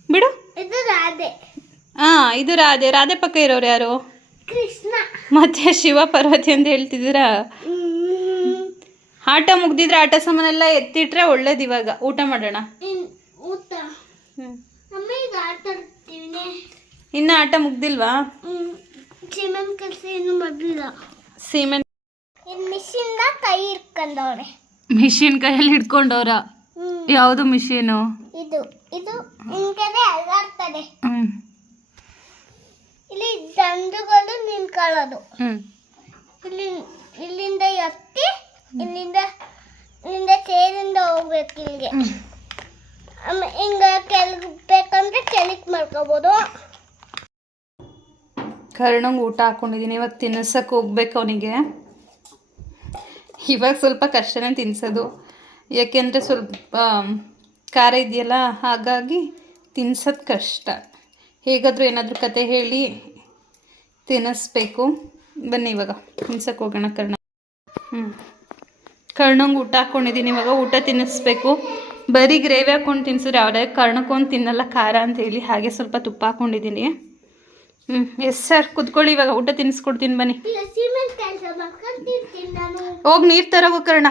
ಬಿಡು. ಇದು ರಾಧೆ. ಹಾ ಇದು ರಾಧೆ. ರಾಧೆ ಪಕ್ಕ ಇರೋರು ಯಾರು? ಕೃಷ್ಣ. ಮತ್ತೆ ಶಿವ ಪಾರ್ವತಿ ಅಂತ ಹೇಳ್ತಿದ್ದೀರಾ. ಆಟ ಮುಗ್ದಿದ್ರೆ ಆಟ ಸಾಮಾನೆಲ್ಲ ಎತ್ತಿಟ್ರೆ ಒಳ್ಳೇದು ಇವಾಗ. ಊಟ ಮಾಡೋಣ. ಇನ್ನ ಊಟ. ಇನ್ನು ಆಟ ಮುಗ್ದಿಲ್ವಾ? ಸಿಮೆಂಟ್ ಕೆಲಸ ಏನು ಮಾಡಲಿಲ್ಲ ಸಿಮೆಂಟ್ ಇನ್ ಮಿಷಿನ್ದ ಇಟ್ಕೊಂಡವ್ರೆ ಮಿಷಿನ್ ಕೈಯಲ್ಲಿ ಹಿಡ್ಕೊಂಡವ್ರ? ಯಾವುದು ಮಿಷಿನು ಇದು ಇದು ಹಿಂಗನೆ ಅಲ್ಲಾಡ್ತದೆ. ಇಲ್ಲಿ ದಂಡುಗಳು ನಿಂತ್ಕೊಳ್ಳೋದು. ಇಲ್ಲಿ ಇಲ್ಲಿಂದ ಎತ್ತಿ ಇಲ್ಲಿಂದ ಇಲ್ಲಿಂದ ಚೇರಿಂದ ಹೋಗ್ಬೇಕು ಇಲ್ಲಿಗೆ. ಹಿಂಗ ಕೆಳಗೆ ಬೇಕಂದ್ರೆ ಕೆಳಗೆ ಮಾಡ್ಕೋಬೋದು. ಕರ್ಣಂಗೆ ಊಟ ಹಾಕೊಂಡಿದ್ದೀನಿ ಇವಾಗ ತಿನ್ನಿಸಕ್ಕೆ ಹೋಗ್ಬೇಕು ಅವನಿಗೆ. ಇವಾಗ ಸ್ವಲ್ಪ ಕಷ್ಟನೇ ತಿನ್ನಿಸೋದು ಯಾಕೆಂದರೆ ಸ್ವಲ್ಪ ಖಾರ ಇದೆಯಲ್ಲ, ಹಾಗಾಗಿ ತಿನ್ಸೋದು ಕಷ್ಟ. ಹೇಗಾದರೂ ಏನಾದರೂ ಕತೆ ಹೇಳಿ ತಿನ್ನಿಸ್ಬೇಕು. ಬನ್ನಿ ಇವಾಗ ತಿನ್ಸಕ್ಕೆ ಹೋಗೋಣ ಕರ್ಣ. ಹ್ಞೂ ಕರ್ಣಂಗೆ ಊಟ ಹಾಕ್ಕೊಂಡಿದ್ದೀನಿ ಇವಾಗ ಊಟ ತಿನ್ನಿಸ್ಬೇಕು. ಬರೀ ಗ್ರೇವಿ ಹಾಕ್ಕೊಂಡು ತಿನ್ಸಿದ್ರೆ ಯಾವುದೇ ಕರ್ಣಕ್ಕೊಂದು ತಿನ್ನಲ್ಲ, ಖಾರ ಅಂತ ಹೇಳಿ ಹಾಗೆ ಸ್ವಲ್ಪ ತುಪ್ಪ ಹಾಕ್ಕೊಂಡಿದ್ದೀನಿ ಹ್ಞೂ ಎಸ್ ಸರ್ ಕುತ್ಕೊಳ್ಳಿ ಇವಾಗ ಊಟ ತಿನ್ನಿಸ್ಕೊಡ್ತೀನಿ ಬನ್ನಿ. ಈಗ ಸಿಮೆಂಟ್ ಕೆಲಸ ಮಾಡ್ಕೊಂತಿರ್ತೀನಿ ನಾನು. ಹೋಗಿ ನೀರು ತರಗೋ ಕರ್ಣ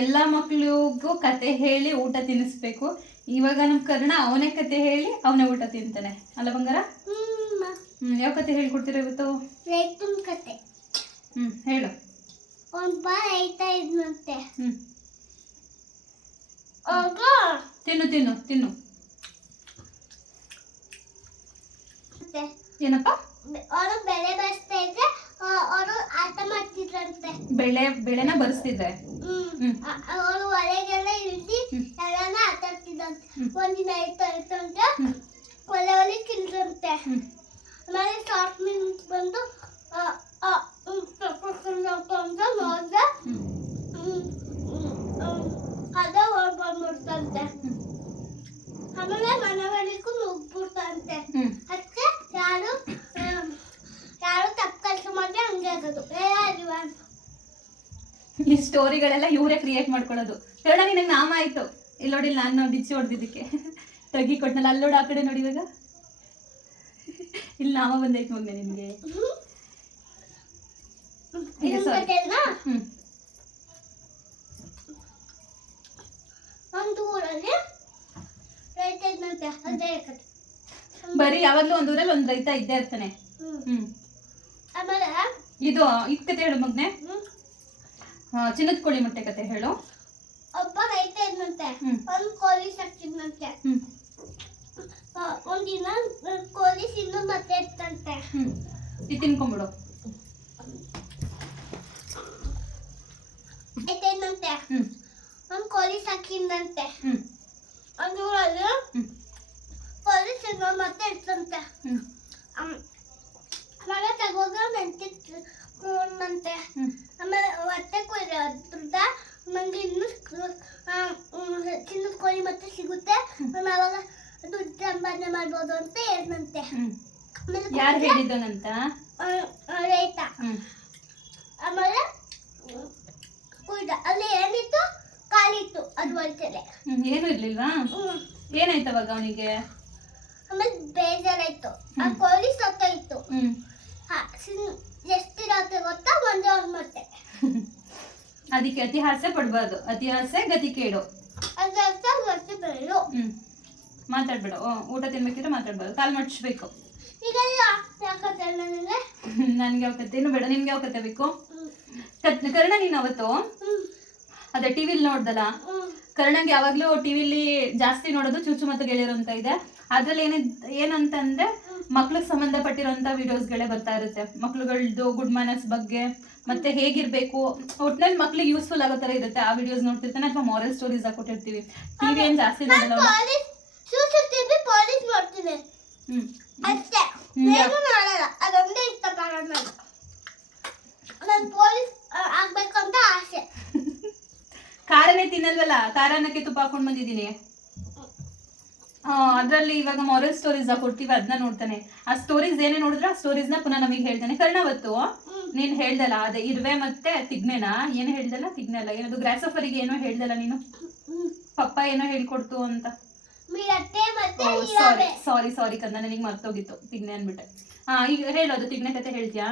ಎಲ್ಲ ಮಕ್ಳಿಗೂ ಕತೆ ಹೇಳಿ ಊಟ ತಿನ್ನಿಸ್ಬೇಕು ಇವಾಗ ನಮ್ಮ ಕರ್ಣ ಅವನೇ ಕತೆ ಹೇಳಿ ಅವನೇ ಊಟ ತಿಂತಾನೆ. ಅಲ್ಲ ಬಂಗಾರ? ಹ್ಮ್ ಹ್ಞೂ ಯಾವ ಕತೆ ಹೇಳ್ಕೊಡ್ತೀರ ಇವತ್ತು? ಹ್ಮ್ ಕತೆ. ಹ್ಞೂ ಹೇಳು. ಒಂದ್ ಬಾ ರೈತ ಇದ್ನಂತೆ. ಹ್ಞೂ ಆಗ. ತಿನ್ನು ತಿನ್ನು ತಿನ್ನು. ಮತ್ತೆ ಏನಪ್ಪ? ಅವರು ಬೆಳೆ ಬರ್ಸ್ತಾ ಇದ್ರೆ ಅವರು ಆಟ ಮಾಡ್ತಿದ್ರಂತೆ. ಬೆಳೆ ಬೆಳೆನ ಬರ್ಸ್ತಿದ್ರೆ. ಅವರು ಹೊರಗೆಲ್ಲ ಇಳಿದು. ಎಲ್ಲಾನ ಆಟ ಆಡ್ತಿದ್ರಂತೆ. ಒಂದಿನ ಆಯ್ತು ಆಯ್ತು ಅಂತ. ಒಲೆ ಒಲೆ ತಿಂದ್ರಂತೆ ಆಮೇಲೆ ಶಾರ್ಟ್ ಮಿನಿಟ್ ಬಂದು ಅಂತ ನೋಡ್ದೆ ಹ್ಞೂ ಹ್ಮ್, ಹ್ಮ್, ಹ್ಮ್, ಅದ ಹೊರ್ಬಂದ್ಬಿಡ್ತಂತೆ ಆಮೇಲೆ ಮನೆ ಮನೆಗೂ ನುಗ್ಬಿಡ್ತಂತೆ ಅದಕ್ಕೆ ಯಾರು? ಯಾರು ತಪ್ಪು ಕೆಲಸ ಮಾಡಿದ್ರೆ ಹಂಗೆ ಆಗೋದು. ಈ ಸ್ಟೋರಿಗಳೆಲ್ಲ ಇವರೇ ಕ್ರಿಯೇಟ್ ಮಾಡ್ಕೊಳ್ಳೋದು. ಹೇಳೋಣ ನಿನಗೆ ನಾಮ ಆಯ್ತು. ಇಲ್ಲಿ ನೋಡಿ ನಾನು ಬಿಚ್ಚಿ ಹೊಡೆದಿದ್ದಕ್ಕೆ. ತಗಿ ಕೊಟ್ಟನಲ್ಲ ಅಲ್ಲಿ ನೋಡಿ ಆ ಕಡೆ ನೋಡಿ ಇವಾಗ. ಇಲ್ಲಿ ನಾಮ ಬಂದೈತೆ ಮಗ ನಿಮಗೆ ಒಂದು ಊರಲ್ಲಿ ರೈತ ಅದೇ ಕತೆ ಬರೀ ಯಾವಾಗಲೂ ಒಂದು ಊರಲ್ಲಿ ಒಂದು ರೈತ ಇದ್ದೇ ಇರ್ತಾನೆ. ಹ್ಮ್. ಆಮೇಲೆ? ಇದು ಇದ್ ಕತೆ ಹೇಳು ಮಗ್ನೆ. ಹ್ಮ್, ಚಿನ್ನದ ಕೋಳಿ ಮೊಟ್ಟೆ ಕತೆ ಹೇಳು. ಒಬ್ಬ ರೈತ ಇದ್ನಂತೆ. ಹ್ಮ್. ಒಂದು ಕೋಳಿ ಸಾಕಿದ್ನಂತೆ ಹ್ಞೂ ಆ, ಒಂದಿನ ಕೋಳಿ ಸಿನ್ನು ಮತ್ತೆ ಇತ್ತಂತೆ. ಹ್ಮ್. ಇದು ತಿನ್ಕೊಂಬಿಡು. ರೈತ ಹ್ಮ್. ಒಂದು ಕೋಳಿ ಸಾಕಿದ್ನಂತೆ ಹ್ಮ್. ಒಂದು ಊರಲ್ಲಿ ಹ್ಞೂ ಕೋಳಿ ಸಿನ್ನು ಮತ್ತೆ ಇತ್ತಂತೆ ಮಗ ತಗೋಗ ಮೆಂತ್ಯಂತೆ ಹ್ಞೂ ಆಮೇಲೆ ಹೊಟ್ಟೆ ಕೊಯ್ರಿ ಅದ್ರಿಂದ ನಮಗೆ ಇನ್ನೂ ಚಿನ್ನದ ಕೋಳಿ ಮತ್ತೆ ಸಿಗುತ್ತೆ ಆವಾಗ ದುಡ್ಡು ಸಂಪಾದನೆ ಮಾಡ್ಬೋದು ಅಂತ ಆಮೇಲೆ ಯಾರು ಹೇಳಿದನಂತ ರೈತ ಆಮೇಲೆ ಕುಯ್ದ ಅಲ್ಲಿ ಏನಿತ್ತು ಕಾಲಿತ್ತು ಅದು ಒಳ್ಳೆ ಏನು ಇರ್ಲಿಲ್ವಾ? ಏನಾಯ್ತು ಅವಾಗ ಅವನಿಗೆ? ಆಮೇಲೆ ಬೇಜಾರಾಯ್ತು. ಆ. ಕೋಳಿ ಸತ್ತೋಯ್ತು. ಎಷ್ಟಿರತ್ತೆ ಗೊತ್ತಾ? ಒಂದೇ ಒಂದು ಮತ್ತೆ ಅದಕ್ಕೆ ಅತಿ ಹಾಸ್ಯ ಪಡ್ಬಾರ್ದು. ಅತಿ ಹಾಸ್ಯ ಗತಿ ಕೇಡು. ಮಾತಾಡ್ಬೇಡ. ಊಟ ತಿನ್ಬೇಕಿದ್ರೆ ಮಾತಾಡ್ಬಾರ್ದು. ಕಾಲ್ ಮಡ್ಸ್ಬೇಕು. ನನಗೆ ನನ್ಗೆ ಯಾವ ಕತೆ? ಬೇಡ. ನಿನ್ಗೆ ಯಾವ ಕತೆ ಬೇಕು? ಕರ್ಣ ನೀನು ಅವತ್ತು? ಅದೇ ಟಿವಿಲಿ ನೋಡ್ದಲ್ಲ? ಕರ್ಣಂಗೆ ಯಾವಾಗ್ಲೂ ಟಿವಿಲಿ ಜಾಸ್ತಿ ನೋಡೋದು ಚೂಚು ಮತ್ತು ಗೆಳೆಯರು ಅಂತ ಇದೆ. ಅದ್ರಲ್ಲಿ ಏನ ಏನಂತಂದ್ರೆ ಮಕ್ಳಿಗೆ ಸಂಬಂಧಪಟ್ಟಿರೋಂಥ ವಿಡಿಯೋಸ್ಗಳೇ ಬರ್ತಾ ಇರುತ್ತೆ. ಮಕ್ಳುಗಳ್ದು ಗುಡ್ ಮ್ಯಾನರ್ಸ್ ಬಗ್ಗೆ ಮತ್ತೆ ಹೇಗಿರ್ಬೇಕು. ಒಟ್ನಲ್ಲಿ ಮಕ್ಳಿಗೆ ಯೂಸ್ಫುಲ್ ಆಗೋ ಥರ ಇರುತ್ತೆ ಆ ವಿಡಿಯೋಸ್ ನೋಡ್ತಿರ್ತಾನೆ ಅಥವಾ ಮಾರಲ್ ಸ್ಟೋರೀಸ್ ಹಾಕೊಟ್ಟಿರ್ತೀವಿ ಟಿವಿ ಏನು ಜಾಸ್ತಿ ನೋಡಲ್ಲ ಖಾರನೇ ತಿನ್ನಲ್ವಲ್ಲ? ಖಾರ ಅನ್ನಕ್ಕೆ ತುಪ್ಪ ಹಾಕೊಂಡ್ ಬಂದಿದ್ದೀನಿ. ಅದರಲ್ಲಿ ಇವಾಗ ಮಾರಲ್ ಸ್ಟೋರೀಸ್ ಕೊಡ್ತೀವಿ ಅದನ್ನ ನೋಡ್ತಾನೆ. ಆ ಸ್ಟೋರೀಸ್ ಏನೇ ನೋಡಿದ್ರೆ ಆ ಸ್ಟೋರೀಸ್ನ ಪುನಃ ನಮಗೆ ಹೇಳ್ತಾನೆ. ಕರ್ಣವತ್ತು. ನೀನ್ ಹೇಳ್ದಲ್ಲ ಅದೇ ಇರುವೆ ಮತ್ತೆ ತಿಗ್ನೆನಾ ಏನು ಹೇಳ್ದಲ್ಲ? ತಿಗ್ನೆ ಅಲ್ಲ ಏನದು ಗ್ರಾಸಫರಿಗೆ ಏನೋ ಹೇಳ್ದಲ್ಲ ನೀನು. ಪಪ್ಪ ಏನೋ ಹೇಳ್ಕೊಡ್ತು ಅಂತ. ಸಾರಿ ಸಾರಿ ಸಾರಿ ಕಂದ ನನಗೆ ಮರ್ತೋಗಿತ್ತು. ತಿಗ್ನೆ ಅನ್ಬಿಟ್ಟೆ ಹಾ ಈಗ ಹೇಳೋದು ತಿಗ್ನೆ ಕತೆ ಹೇಳ್ತೀಯಾ?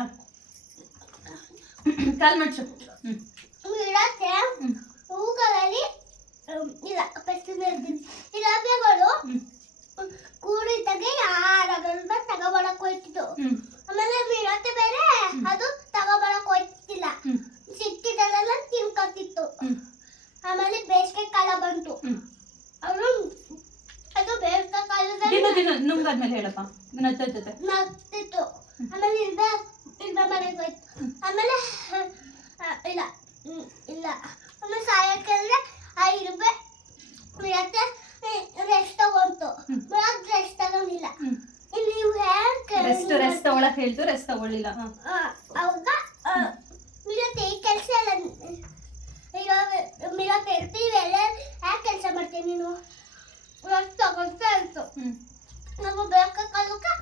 ಕಾಲ್ ಮಡ್ಸು. ಹ್ಮ್. ಇಲ್ಲ ಹ್ಮ್. ಕೂಡಿದ್ದಾಗೆ ಯಾರಾಗಲ್ದ ತಗೋಬರಕ್ ಹೋಯ್ತಿತ್ತು ಆಮೇಲೆ ಮಿರತೆ ಬೇರೆ ಅದು ತಗೋಬರಕ್ ಹೋಯ್ತಿಲ್ಲ ಸಿಕ್ಕಿದಲ್ಲೆಲ್ಲ ತಿನ್ಕೊತಿತ್ತು. ಆಮೇಲೆ ಬೇಸಿಗೆ ಕಾಲ ಬಂತು. ಅವರು ಅದು ಬೇಸಿಗೆ ಕಾಲದಲ್ಲಿ ತಿನ್ನು ತಿನ್ನು ನುಂಗಾದ್ಮೇಲೆ ಹೇಳಪ್ಪ. ನತ್ತೈತತೆ ನಗ್ತಿತ್ತು. ಆಮೇಲೆ ಇಲ್ಬೆ ಇಲ್ಬೆ ಮನೆಗೆ ಹೋಯ್ತು. ಆಮೇಲೆ ಆ, ಇಲ್ಲ ಹ್ಮ್, ಇಲ್ಲ ಆಮೇಲೆ ಸಾಯಕ್ಕೆಲ್ಲ ಆ ಇಲ್ಬೆ ಮಿರತ್ತೆ ರೆಸ್ಟ್ ತಗೊಂತು ಹ್ಮ್. ಮಿರತ್ ರೆಸ್ಟ್ ತಗೊಂಡಿಲ್ಲ ಹ್ಮ್ ಇಲ್ಲಿ ನೀವು ಯಾಕೆ ರೆಸ್ಟ್ ರೆಸ್ಟ್ ತಗೊಳಕ್ ಹೇಳ್ತು ರೆಸ್ಟ್ ತಗೊಳ್ಳಿಲ್ಲ ಹಾ ಅವಾಗ ಮಿರತ್ತೆ ಈ ಕೆಲಸ ಎಲ್ಲ ಮಿರತ್ತೆ ಇರ್ತೀವಿ ಎಲ್ಲ ಯಾಕೆ ಕೆಲಸ ಮಾಡ್ತೀನಿ ನೀನು ರೆಸ್ಟ್ ತಗೊಳ್ತಾ ಇತ್ತು ಹ್ಮ್ ನಾವು ಬೇಸಿಗೆ ಕಾಲಕ್ಕೆ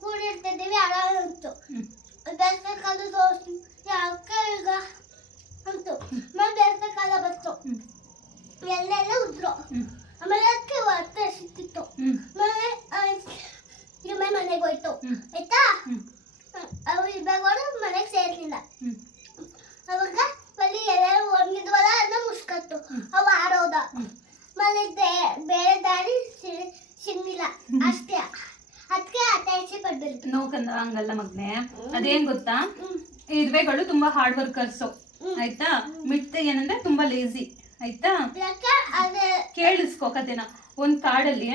ಕೂಡಿರ್ತಿದ್ದೀವಿ ಆರಾಮ ಇತ್ತು ಹ್ಮ್ ಬೇಸಿಗೆ ಕಾಲದ ಯಾಕೆ ಈಗ ಅಂತು ಮತ್ತೆ ಬೇರೆ ಕಾಲ ಬಂತು ಹ್ಮ್. ಎಲ್ಲೆಲ್ಲ ಉದ್ರು ಹ್ಮ್. ಆಮೇಲೆ ಅದಕ್ಕೆ ವಾರ್ತೆ ಸಿಕ್ತಿತ್ತು ಹ್ಮ್. ಆಮೇಲೆ ನಿಮ್ಮ ಮನೆಗೆ ಹೋಯ್ತು ಹ್ಮ್. ಆಯ್ತಾ ಹ್ಮ್. ಅವ್ರು ಇಬ್ಬರು ಮನೆಗೆ ಸೇರ್ಲಿಲ್ಲ ಹ್ಮ್. ಅವಾಗ ಅಲ್ಲಿ ಎಲ್ಲರೂ ಒಣಗಿದ್ವಲ್ಲ ಅದನ್ನ ಮುಸ್ಕತ್ತು ಹ್ಮ್. ಅವು ಆಡೋದ ಹ್ಮ್. ಮನೆ ಬೇರೆ ದಾರಿ ಸಿ- ಸಿಗ್ಲಿಲ್ಲ ಅಷ್ಟೇ ಅದಕ್ಕೆ ಅಟ್ಯಾಚಿ ಪಡ್ಬೇಕು ನೋಕಂದ ಹಂಗಲ್ಲ ಮಗ್ನೆ. ಅದೇನ್ ಗೊತ್ತಾ? ಇರ್ವೆಗಳು ತುಂಬಾ ಹಾರ್ಡ್ ವರ್ಕರ್ಸ್ ಆಯ್ತಾ? ಮಿಡ್ತೆ ಏನಂದ್ರೆ ತುಂಬಾ ಲೇಜಿ ಆಯ್ತಾ? ಕೇಳಿಸ್ಕೋ ಕತೆನ. ಒಂದ್ ಕಾಡಲ್ಲಿ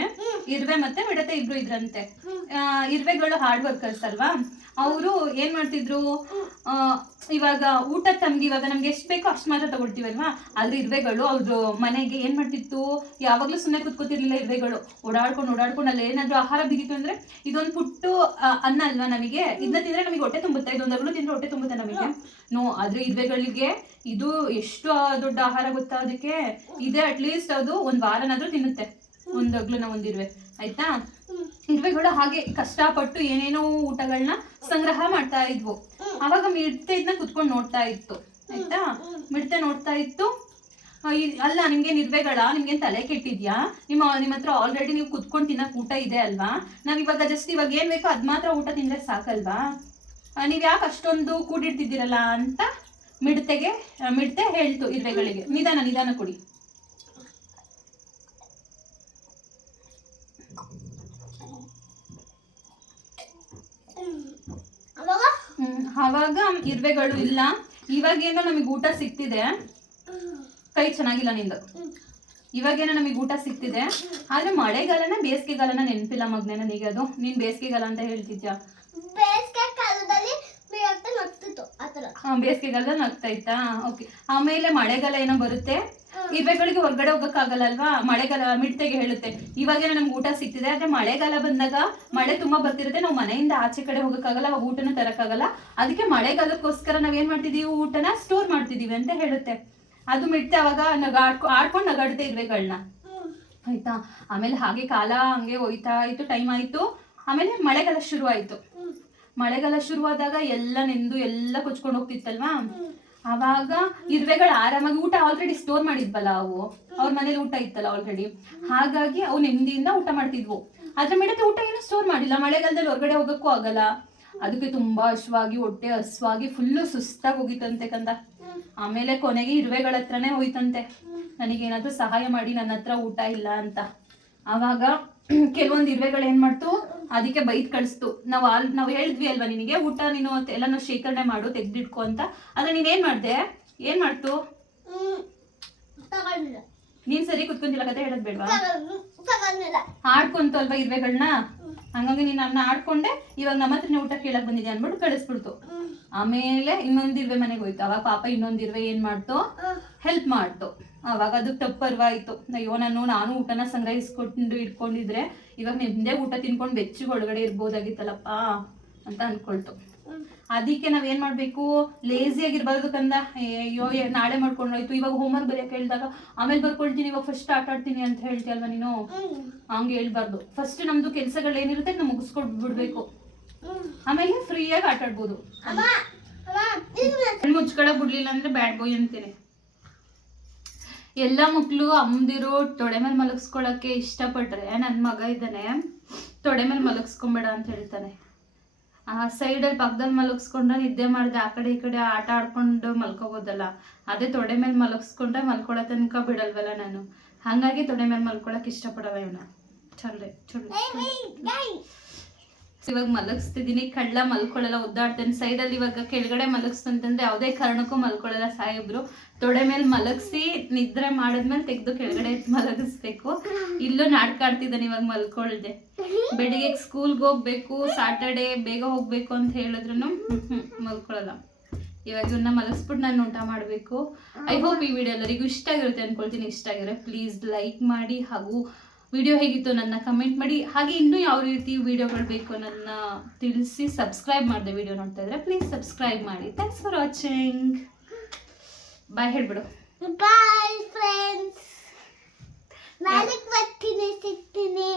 ಇರ್ವೆ ಮತ್ತೆ ಮಿಡತೆ ಇಬ್ರು ಇದ್ರಂತೆ. ಇರ್ವೆಗಳು ಆ, ಇರುವೆಗಳು ಹಾರ್ಡ್ ವರ್ಕರ್ಸ್ ಅಲ್ವಾ? ಅವರು ಏನ್ ಮಾಡ್ತಿದ್ರು? ಇವಾಗ ಊಟ ತಮ್ಗೆ ಇವಾಗ ನಮ್ಗೆ ಎಷ್ಟ್ ಬೇಕೋ ಅಷ್ಟ್ ಮಾತ್ರ ತಗೊಳ್ತೀವಲ್ವಾ? ಆದ್ರೆ ಇರ್ವೆಗಳು ಅವ್ರು ಮನೆಗೆ ಏನ್ ಮಾಡ್ತಿತ್ತು? ಯಾವಾಗ್ಲೂ ಸುಮ್ಮನೆ ಕುತ್ಕೋತಿರ್ಲಿಲ್ಲ ಇರ್ವೆಗಳು. ಓಡಾಡ್ಕೊಂಡು ಓಡಾಡ್ಕೊಂಡು ಅಲ್ಲಿ ಏನಾದ್ರು ಆಹಾರ ಬಿಗಿತ್ತು ಅಂದ್ರೆ ಇದೊಂದ್ ಪುಟ್ಟು ಅನ್ನ ಅಲ್ವಾ ನಮಗೆ? ಇದನ್ನ ತಿಂದ್ರೆ ನಮಗೆ ಹೊಟ್ಟೆ ತುಂಬುತ್ತೆ? ಇದೊಂದ್ ತಿಂದ್ರೆ ಹೊಟ್ಟೆ ತುಂಬುತ್ತೆ ನಮಗೆ? ನೋ ಆದ್ರೆ ಇರ್ವೆಗಳಿಗೆ ಇದು ಎಷ್ಟು ದೊಡ್ಡ ಆಹಾರ ಗೊತ್ತಾ ಅದಕ್ಕೆ? ಇದೆ ಅಟ್ಲೀಸ್ಟ್ ಅದು ಒಂದ್ ವಾರನಾದ್ರೂ ತಿನ್ನುತ್ತೆ. ಒಂದ್ ಅಗ್ಲನ ಒಂದ್ ಇರುವೆ, ಆಯ್ತಾ. ಇರುವೆಗಳು ಹಾಗೆ ಕಷ್ಟಪಟ್ಟು ಏನೇನೋ ಊಟಗಳನ್ನ ಸಂಗ್ರಹ ಮಾಡ್ತಾ ಇದ್ವು. ಅವಾಗ ಮಿಡ್ತೆ ಇದನ್ನ ಕುತ್ಕೊಂಡು ನೋಡ್ತಾ ಇತ್ತು, ಆಯ್ತಾ. ಮಿಡ್ತೆ ನೋಡ್ತಾ ಇತ್ತು. ಅಲ್ಲ ನಿಮ್ಗೆ ನಿರ್ವೆಗಳ ನಿಮ್ಗೆ ತಲೆ ಕೆಟ್ಟಿದ್ಯಾ? ನಿಮ್ಮ ನಿಮ್ಮ ಹತ್ರ ಆಲ್ರೆಡಿ ನೀವು ಕುತ್ಕೊಂಡು ತಿನ್ನಕ್ ಊಟ ಇದೆ ಅಲ್ವಾ? ನಾವ್ ಇವಾಗ ಜಸ್ಟ್ ಇವಾಗ ಏನ್ ಬೇಕೋ ಅದ್ ಮಾತ್ರ ಊಟ ತಿಂದ್ರೆ ಸಾಕಲ್ವಾ? ನೀವ್ ಯಾಕೆ ಅಷ್ಟೊಂದು ಕೂಡಿಡ್ತಿದ್ದೀರಲ್ಲ ಅಂತ ಮಿಡ್ತೆಗೆ ಮಿಡ್ತೆ ಹೇಳ್ತು ಇರ್ವೆಗಳಿಗೆ. ನಿಧಾನ ನಿಧಾನ ಕುಡಿ. ಅವಾಗ? ಇರ್ವೆಗಳು ಇಲ್ಲ. ಇವಾಗೇನೋ ನಮಗೆ ಊಟ ಸಿಕ್ತಿದೆ ಕೈ ಚೆನ್ನಾಗಿಲ್ಲ ನಿಂದು. ಇವಾಗೇನೋ ನಮಗೆ ಊಟ ಸಿಕ್ತಿದೆ ಆದ್ರೆ ಮಳೆಗಾಲನ ಬೇಸಿಗೆಗಾಲನ ನೆನಪಿಲ್ಲ ಮಗ್ನೇನ ನನಗೆ ಅದು. ನೀನ್ ಬೇಸಿಗೆಗಾಲ ಅಂತ ಹೇಳ್ತಿದ್ಯಾ? ಬೇಸಿಗೆಗಾಲದಲ್ಲಿ ನಗ್ತಾ ಇತ್ತಾ ಓಕೆ. ಆಮೇಲೆ ಮಳೆಗಾಲ ಏನೋ ಬರುತ್ತೆ? ಇರುವೆಗಳಿಗೆ ಹೊರಗಡೆ ಹೋಗಕ್ಕಾಗಲ್ಲ ಅಲ್ವಾ ಮಳೆಗಾಲ ಮಿಡ್ತೆಗೆ ಹೇಳುತ್ತೆ. ಇವಾಗೇನೋ ನಮ್ಗೆ ಊಟ ಸಿಗ್ತಿದೆ, ಆದ್ರೆ ಮಳೆಗಾಲ ಬಂದಾಗ ಮಳೆ ತುಂಬಾ ಬರ್ತಿರುತ್ತೆ. ನಾವು ಮನೆಯಿಂದ ಆಚೆ ಕಡೆ ಹೋಗಕ್ಕಾಗಲ್ಲ ಅವಾಗ ಊಟನ ತರಕ್ಕಾಗಲ್ಲ. ಅದಕ್ಕೆ ಮಳೆಗಾಲಕ್ಕೋಸ್ಕರ ನಾವೇನ್ ಮಾಡ್ತಿದೀವಿ? ಊಟನ ಸ್ಟೋರ್ ಮಾಡ್ತಿದೀವಿ ಅಂತ ಹೇಳುತ್ತೆ. ಅದು ಮಿಡ್ತೆ ಅವಾಗ ನಗಾಡ್ಕೊ, ಆಡ್ಕೊಂಡು ನಗಾಡುತ್ತೆ ಇರುವೆಗಳನ್ನ. ಆಯ್ತಾ? ಆಮೇಲೆ ಹಾಗೆ ಕಾಲ ಹಂಗೆ ಹೋಯ್ತಾ ಇತ್ತು ಟೈಮ್ ಆಯ್ತು. ಆಮೇಲೆ ಮಳೆಗಾಲ ಶುರು ಆಯ್ತು. ಮಳೆಗಾಲ ಶುರುವಾದಾಗ ಎಲ್ಲ ನೆಂದು ಎಲ್ಲ ಕೊಚ್ಕೊಂಡು ಹೋಗ್ತಿತ್ತಲ್ವಾ? ಅವಾಗ ಇರುವೆಗಳು ಆರಾಮಾಗಿ ಊಟ ಆಲ್ರೆಡಿ ಸ್ಟೋರ್ ಮಾಡಿದ್ವಲ್ಲ ಅವು. ಅವ್ರ ಮನೇಲಿ ಊಟ ಇತ್ತಲ್ಲ ಆಲ್ರೆಡಿ ಹಾಗಾಗಿ ಅವು ನೆಮ್ಮದಿಯಿಂದ ಊಟ ಮಾಡ್ತಿದ್ವು. ಆದ್ರೆ ಮಿಡತೆ ಊಟ ಏನು ಸ್ಟೋರ್ ಮಾಡಿಲ್ಲ. ಮಳೆಗಾಲದಲ್ಲಿ ಹೊರಗಡೆ ಹೋಗಕ್ಕೂ ಆಗಲ್ಲ. ಅದಕ್ಕೆ ತುಂಬಾ ಹಸುವಾಗಿ, ಹೊಟ್ಟೆ ಹಸ್ವಾಗಿ ಫುಲ್ಲು ಸುಸ್ತಾಗಿ ಹೋಗಿತ್ತಂತೆ ಕಂದ. ಆಮೇಲೆ ಕೊನೆಗೆ ಇರುವೆಗಳ ಹತ್ರನೇ ಹೋಯ್ತಂತೆ. ನನಗೇನಾದ್ರೂ ಸಹಾಯ ಮಾಡಿ, ನನ್ನ ಹತ್ರ ಊಟ ಇಲ್ಲ ಅಂತ. ಆವಾಗ ಕೆಲವೊಂದು ಇರುವೆಗಳು ಏನ್ ಮಾಡ್ತು? ಅದಕ್ಕೆ ಬೈದ್ ಕಳಿಸ್ತು. ನಾವು ಆಲ್ ನಾವು ಹೇಳಿದ್ವಿ ಅಲ್ವಾ ನಿನಗೆ ಊಟ ನೀನು ಎಲ್ಲಾನು ಶೇಖರಣೆ ಮಾಡು ತೆಗ್ದಿಟ್ಕೊ ಅಂತ. ಆದ್ರೆ ನೀನ್ ಏನ್ ಮಾಡ್ದೆ? ಏನ್ ಮಾಡ್ತು. ನೀನ್ ಸರಿ ಕುತ್ಕೊಂತಿಲ್ಲ ಕತೆ ಹೇಳದ್ ಬೇಡವಾ? ಆಡ್ಕೊಂತ ಅಲ್ವಾ ಇರುವೆಗಳನ್ನ ಹಂಗಾಗಿ ನೀನ್ ಅನ್ನ ಆಡ್ಕೊಂಡೆ ಇವಾಗ ನಮ್ಮ ಹತ್ರನೇ ಊಟ ಕೇಳಕ್ ಬಂದಿದ್ಯಾ ಅನ್ಬಿಟ್ಟು ಕಳಿಸ್ಬಿಡ್ತು. ಆಮೇಲೆ ಇನ್ನೊಂದಿರ್ವೆ ಇರುವೆ ಮನೆಗೆ ಹೋಯ್ತು. ಅವಾಗ ಪಾಪ ಇನ್ನೊಂದಿರ್ವೆ ಇರುವೆ ಏನ್ ಮಾಡ್ತು? ಹೆಲ್ಪ್ ಮಾಡ್ತು. ಅವಾಗ ಅದು ತಪ್ಪರ್ವಾಯ್ತು ಅಯ್ಯೋ ನಾನು ನಾನು ಊಟನ ಸಂಗ್ರಹಿಸ್ಕೊಂಡು ಇಟ್ಕೊಂಡಿದ್ರೆ ಇವಾಗ ನಿಮ್ದೇ ಊಟ ತಿನ್ಕೊಂಡು ಬೆಚ್ಚಿಗೆ ಒಳಗಡೆ ಇರ್ಬೋದಾಗಿತ್ತಲ್ಲಪ್ಪ ಅಂತ ಅನ್ಕೊಳ್ತು. ಅದಕ್ಕೆ ನಾವೇನ್ ಮಾಡ್ಬೇಕು? ಲೇಸಿ ಆಗಿರ್ಬಾರ್ದು ಕಂದ. ಅಯ್ಯೋ ನಾಳೆ ಮಾಡ್ಕೊಂಡೋಯ್ತು ಇವಾಗ ಹೋಮ್ವರ್ಕ್ ಬರೆಯಕ್ಕೆ ಹೇಳಿದಾಗ ಆಮೇಲೆ ಬರ್ಕೊಳ್ತೀನಿ ಇವಾಗ ಫಸ್ಟ್ ಆಟ ಆಡ್ತೀನಿ ಅಂತ ಹೇಳ್ತೀಯಲ್ವಾ ನೀನು. ಹಂಗೆ ಹೇಳ್ಬಾರ್ದು. ಫಸ್ಟ್ ನಮ್ದು ಕೆಲ್ಸಗಳು ಏನಿರುತ್ತೆ ನಾವು ಮುಗಿಸ್ಕೊಂಡ್ ಬಿಡ್ಬೇಕು ಹ್ಮ್. ಆಮೇಲೆ ಫ್ರೀಯಾಗಿ ಆಟ ಆಡ್ಬೋದು ಮುಚ್ಕೊಳಕ್ ಬಿಡ್ಲಿಲ್ಲ ಅಂದ್ರೆ ಬ್ಯಾಡ್ ಬಾಯ್ ಅಂತೀನಿ. ಎಲ್ಲ ಮಕ್ಕಳು ಅಮ್ಮದಿರೋ ತೊಡೆ ಮೇಲೆ ಮಲಗಿಸ್ಕೊಳಕ್ಕೆ ಇಷ್ಟಪಟ್ರೆ ನನ್ನ ಮಗ ಇದ್ದಾನೆ, ತೊಡೆ ಮೇಲೆ ಮಲಗಿಸ್ಕೊಂಬೇಡ ಅಂತ ಹೇಳ್ತಾನೆ. ಆ ಸೈಡಲ್ಲಿ ಪಕ್ಕದಲ್ಲಿ ಮಲಗಿಸ್ಕೊಂಡ್ರೆ ನಿದ್ದೆ ಮಾಡಿದೆ, ಆ ಕಡೆ ಈ ಕಡೆ ಆಟ ಆಡ್ಕೊಂಡು ಮಲ್ಕೋಬೋದಲ್ಲ. ಅದೇ ತೊಡೆ ಮೇಲೆ ಮಲಗಿಸ್ಕೊಂಡ್ರೆ ಮಲ್ಕೊಳ್ಳೋ ತನಕ ಬಿಡಲ್ವಲ್ಲ ನಾನು. ಹಾಗಾಗಿ ತೊಡೆ ಮೇಲೆ ಮಲ್ಕೊಳಕ್ಕೆ ಇಷ್ಟಪಡಲ್ಲ ಇವನ. ಚಲ್ರೆ ಚುಳ್ಳೆ ಇವಾಗ ಮಲಗಿಸ್ತಿದ್ದೀನಿ. ಕಳ್ಳ ಮಲ್ಕೊಳ್ಳಲ್ಲ ಸೈಡ್ ಸೈಡಲ್ಲಿ ಇವಾಗ ಕೆಳಗಡೆ ಮಲಗಿಸ್ತಂತಂದ್ರೆ ಯಾವುದೇ ಕಾರಣಕ್ಕೂ ಮಲ್ಕೊಳ್ಳಲ್ಲ ಸಾಹೇಬ್ರು ತೊಡೆ ಮೇಲೆ ಮಲಗಿಸಿ, ನಿದ್ರೆ ಮಾಡಿದ್ಮೇಲೆ ತೆಗೆದು ಕೆಳಗಡೆ ಮಲಗಿಸ್ಬೇಕು. ಇಲ್ಲೂ ನಾಟಕ ಆಡ್ತಿದ್ದಾನೆ ಇವಾಗ ಮಲ್ಕೊಳ್ದೆ. ಬೆಳಿಗ್ಗೆ ಸ್ಕೂಲ್ಗೆ ಹೋಗ್ಬೇಕು ಸಾಟರ್ಡೆ ಬೇಗ ಹೋಗ್ಬೇಕು ಅಂತ ಹೇಳಿದ್ರು ಮಲ್ಕೊಳ್ಳಲ್ಲ ಇವಾಗ ಇವನ್ನ ಮಲಗಿಸ್ಬಿಟ್ಟು ನಾನು ಊಟ ಮಾಡಬೇಕು. ಐ ಹೋಪ್ ಈ ವಿಡಿಯೋ ಎಲ್ಲರಿಗೂ ಇಷ್ಟ ಆಗಿರುತ್ತೆ ಅನ್ಕೊಳ್ತೀನಿ. ಇಷ್ಟ ಆಗಿರೋ ಪ್ಲೀಸ್ ಲೈಕ್ ಮಾಡಿ ಹಾಗೂ ವಿಡಿಯೋ ಹೇಗಿತ್ತು ನನ್ನ ಕಮೆಂಟ್ ಮಾಡಿ. ಹಾಗೆ ಇನ್ನೂ ಯಾವ ರೀತಿ ವಿಡಿಯೋಗಳು ಬೇಕು ನನ್ನ ತಿಳಿಸಿ ಸಬ್ಸ್ಕ್ರೈಬ್ ಮಾಡಿದೆ ವಿಡಿಯೋ ನೋಡ್ತಾ ಇದ್ರೆ ಪ್ಲೀಸ್ ಸಬ್ಸ್ಕ್ರೈಬ್ ಮಾಡಿ. ಥ್ಯಾಂಕ್ಸ್ ಫಾರ್ ವಾಚಿಂಗ್ ಬಾಯ್ ಹೇಳ್ಬಿಡು. ಬಾಯ್ ಫ್ರೆಂಡ್ಸ್ ನಾಳೆ ಬರ್ತೀನಿ ಸಿಗ್ತೀನಿ.